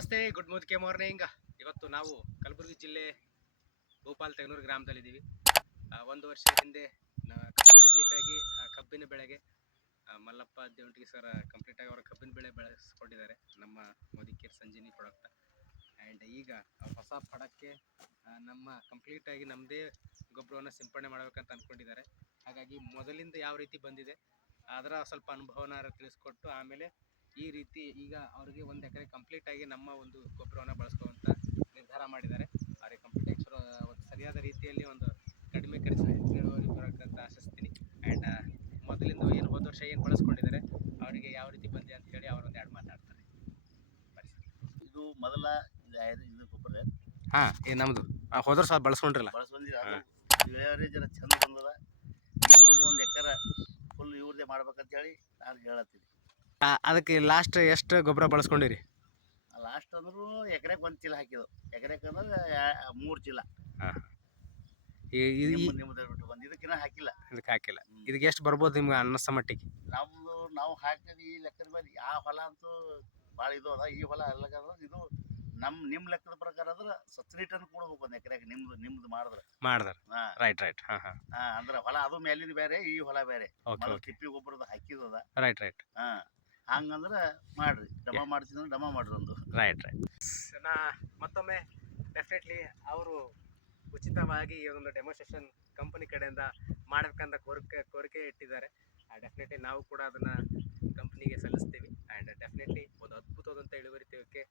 ನಮಸ್ತೆ, good ಮುದ್ಕೆ morning. ಇವತ್ತು ನಾವು ಕಲಬುರಗಿ ಜಿಲ್ಲೆ ಭೂಪಾಲ್ ತೆಗನೂರು ಗ್ರಾಮದಲ್ಲಿದ್ದೀವಿ. ಒಂದು ವರ್ಷದ ಹಿಂದೆ ಕಂಪ್ಲೀಟ್ ಆಗಿ ಕಬ್ಬಿನ ಬೆಳೆಗೆ ಮಲ್ಲಪ್ಪ ದೇವಟಗಿ ಸರ್ ಕಂಪ್ಲೀಟ್ ಆಗಿ ಅವರ ಕಬ್ಬಿನ ಬೆಳೆ ಬೆಳೆಸ್ಕೊಂಡಿದ್ದಾರೆ ನಮ್ಮ ಮೋದಿಕೇರ್ ಸಂಜೀನಿ ಪ್ರಾಡಕ್ಟ್. ಆ್ಯಂಡ್ ಈಗ ಹೊಸ ಪ್ರಾಡಕ್ಟ್ಗೆ ನಮ್ಮ ಕಂಪ್ಲೀಟ್ ಆಗಿ ನಮ್ಮದೇ ಗೊಬ್ಬರವನ್ನು ಸಿಂಪಡಣೆ ಮಾಡಬೇಕಂತ ಅಂದ್ಕೊಂಡಿದ್ದಾರೆ. ಹಾಗಾಗಿ ಮೊದಲಿಂದ ಯಾವ ರೀತಿ ಬಂದಿದೆ ಅದರ ಸ್ವಲ್ಪ ಅನುಭವನ ತಿಳಿಸ್ಕೊಟ್ಟು ಆಮೇಲೆ ಈ ರೀತಿ ಈಗ ಅವರಿಗೆ 1 ಎಕರೆ ಕಂಪ್ಲೀಟ್ ಆಗಿ ನಮ್ಮ ಒಂದು ಗೊಬ್ಬರವನ್ನು ಬಳಸ್ಕೊಳ್ಳುವಂಥ ನಿರ್ಧಾರ ಮಾಡಿದ್ದಾರೆ. ಅವರಿಗೆ ಕಂಪ್ಲೀಟ್ ಒಂದು ಸರಿಯಾದ ರೀತಿಯಲ್ಲಿ ಒಂದು ಕಡಿಮೆ ಖರ್ಚಿನ ಹೆಚ್ಚಿನ ಇಳುವರಿ ಬರೋಕ್ಕಂತ ಆಶಿಸ್ತೀನಿ. ಆ್ಯಂಡ್ ಮೊದಲಿಂದ ಹೋದ ವರ್ಷ ಏನು ಬಳಸ್ಕೊಂಡಿದ್ದಾರೆ ಅವರಿಗೆ ಯಾವ ರೀತಿ ಬಂದಿದೆ ಅಂತ ಹೇಳಿ ಅವರು ಒಂದೆರಡು ಮಾತಾಡ್ತಾರೆ. ಇದು ಮೊದಲ ಇದು ಗೊಬ್ಬರ ನಮ್ಮದು ಹೋದ ವರ್ಷ ಬಳಸ್ಕೊಂಡ್ರಲ್ಲ, ಇಳುವರಿ ಜರ ಚಂದ ಬಂದದ. ಮುಂದೆ 1 ಎಕರೆ ಫುಲ್ ಇವ್ರದೇ ಮಾಡ್ಬೇಕಂತ ಹೇಳಿ ನಾನು ಹೇಳತ್ತೀನಿ. ಅದಕ್ಕೆ ಲಾಸ್ಟ್ ಎಷ್ಟು ಗೊಬ್ಬರ ಬಳಸ್ಕೊಂಡಿರಿ? ಲಾಸ್ಟ್ ಅಂದ್ರೂ ಎಕರೆಗೆ 1 ಚೀಲ ಹಾಕಿದ್ದು, ಎಕರೆಗೆ ಅಂದ್ರೆ 3 ಚೀಲ. ನಿಮ್ಮದು ಬಿಟ್ಟು ಬಂದು ಇದಕ್ಕಿನ್ನ ಹಾಕಿಲ್ಲ. ಇದಕ್ಕೆ ಹಾಕಿಲ್ಲ. ಇದಕ್ಕೆ ಎಷ್ಟು ಬರ್ಬೋದು ನಿಮ್ಗೆ ಅನ್ನಿಸೋ ಮಟ್ಟಿಗೆ? ನಾವು ಹಾಕಿದ ಈ ಲೆಕ್ಕದ ಮೇಲೆ ಆ ಹೊಲ ಅಂತೂ ಭಾಳ ಇದು ಅದ. ಈ ಹೊಲ ಎಲ್ಲ ಇದು ನಿಮ್ಮ ಲೆಕ್ಕದ ಪ್ರಕಾರ ಅಂದ್ರೆ 17 ಟನ್ ಕೊಡ್ಬೇಕು 1 ಎಕರೆಗೆ. ನಿಮ್ದು ಮಾಡಿದ್ರೆ ರೈಟ್. ಅಂದ್ರೆ ಹೊಲ ಅದು ಮೇಲಿಂದ ಬೇರೆ, ಈ ಹೊಲ ಬೇರೆ. ತಿಪ್ಪಿ ಗೊಬ್ಬರದ ಹಾಕಿದದ. ರೈಟ್. ಹಂಗಂದ್ರೆ ಮಾಡ್ರಿ, ಡಮ ಮಾಡ್ತೀನಿ ಡಮ ಮಾಡ್ರಿ ಒಂದು. ರೈಟ್. ಮತ್ತೊಮ್ಮೆ ಡೆಫಿನೆಟ್ಲಿ ಅವರು ಉಚಿತವಾಗಿ ಈ ಒಂದು ಡೆಮೋನ್ಸ್ಟ್ರೇಷನ್ ಕಂಪನಿ ಕಡೆಯಿಂದ ಮಾಡಬೇಕಂತ ಕೋರಿಕೆ ಇಟ್ಟಿದ್ದಾರೆ. ಡೆಫಿನೆಟ್ಲಿ ನಾವು ಕೂಡ ಅದನ್ನು ಕಂಪ್ನಿಗೆ ಸಲ್ಲಿಸ್ತೀವಿ. ಆ್ಯಂಡ್ ಡೆಫಿನೆಟ್ಲಿ ಒಂದು ಅದ್ಭುತವಾದಂಥ ಇಳುವರಿ ತೆಗೋಕ್ಕೆ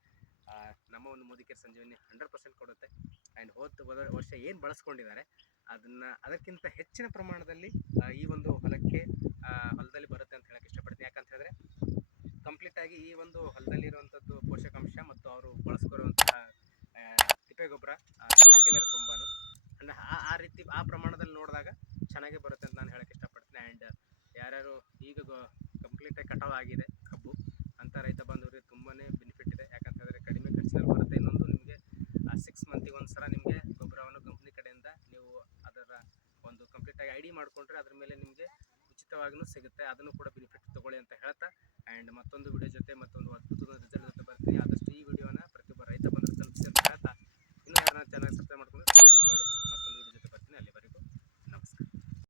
ನಮ್ಮ ಒಂದು ಮೋದಿಕೇರ್ ಸಂಜೀವಿನಿ 100% ಕೊಡುತ್ತೆ. ಆ್ಯಂಡ್ ಹೋದ ವರ್ಷ ಏನು ಬಳಸ್ಕೊಂಡಿದ್ದಾರೆ ಅದಕ್ಕಿಂತ ಹೆಚ್ಚಿನ ಪ್ರಮಾಣದಲ್ಲಿ ಈ ಒಂದು ಹೊಲದಲ್ಲಿ ಬರುತ್ತೆ ಅಂತ ಹೇಳಕ್ಕೆ ಇಷ್ಟಪಡ್ತೀನಿ. ಯಾಕಂತ ಹೇಳಿದ್ರೆ ಕಂಪ್ಲೀಟಾಗಿ ಈ ಒಂದು ಹೊಲದಲ್ಲಿರುವಂಥದ್ದು ಪೋಷಕಾಂಶ ಮತ್ತು ಅವರು ಬಳಸ್ಕೊರುವಂತಹ ತಿಪ್ಪೆ ಗೊಬ್ಬರ ಹಾಕಿದ್ದಾರೆ ತುಂಬಾ. ಅಂದರೆ ಆ ರೀತಿ ಆ ಪ್ರಮಾಣದಲ್ಲಿ ನೋಡಿದಾಗ ಚೆನ್ನಾಗೇ ಬರುತ್ತೆ ಅಂತ ನಾನು ಹೇಳಕ್ಕೆ ಇಷ್ಟಪಡ್ತೀನಿ. ಆ್ಯಂಡ್ ಯಾರ್ಯಾರು ಈಗ ಕಂಪ್ಲೀಟಾಗಿ ಕಟಾವು ಆಗಿದೆ ಕಬ್ಬು ಅಂಥ ರೈತ ಬಾಂಧವರಿಗೆ ತುಂಬಾ ಬೆನಿಫಿಟ್ ಇದೆ. ಯಾಕಂತ ಹೇಳಿದ್ರೆ ಕಡಿಮೆ ಖರ್ಚಿನಲ್ಲಿ ಬರುತ್ತೆ. ಇನ್ನೊಂದು ನಿಮಗೆ 6 ಮಂತಿಗೆ ಒಂದು ಸಲ ನಿಮಗೆ ಗೊಬ್ಬರವನ್ನು ಕಂಪ್ನಿ ಕಡೆಯಿಂದ ನೀವು ಅದರ ಒಂದು ಕಂಪ್ಲೀಟಾಗಿ ID ಮಾಡಿಕೊಂಡ್ರೆ ಅದ್ರ ಮೇಲೆ ನಿಮಗೆ ಉಚಿತವಾಗಿಯೂ ಸಿಗುತ್ತೆ. ಅದನ್ನು ಕೂಡ ಬೆನಿಫಿಟ್ ತೊಗೊಳ್ಳಿ ಅಂತ ಹೇಳ್ತಾ, ಆ್ಯಂಡ್ ಮತ್ತೊಂದು ವಿಡಿಯೋ ಜೊತೆ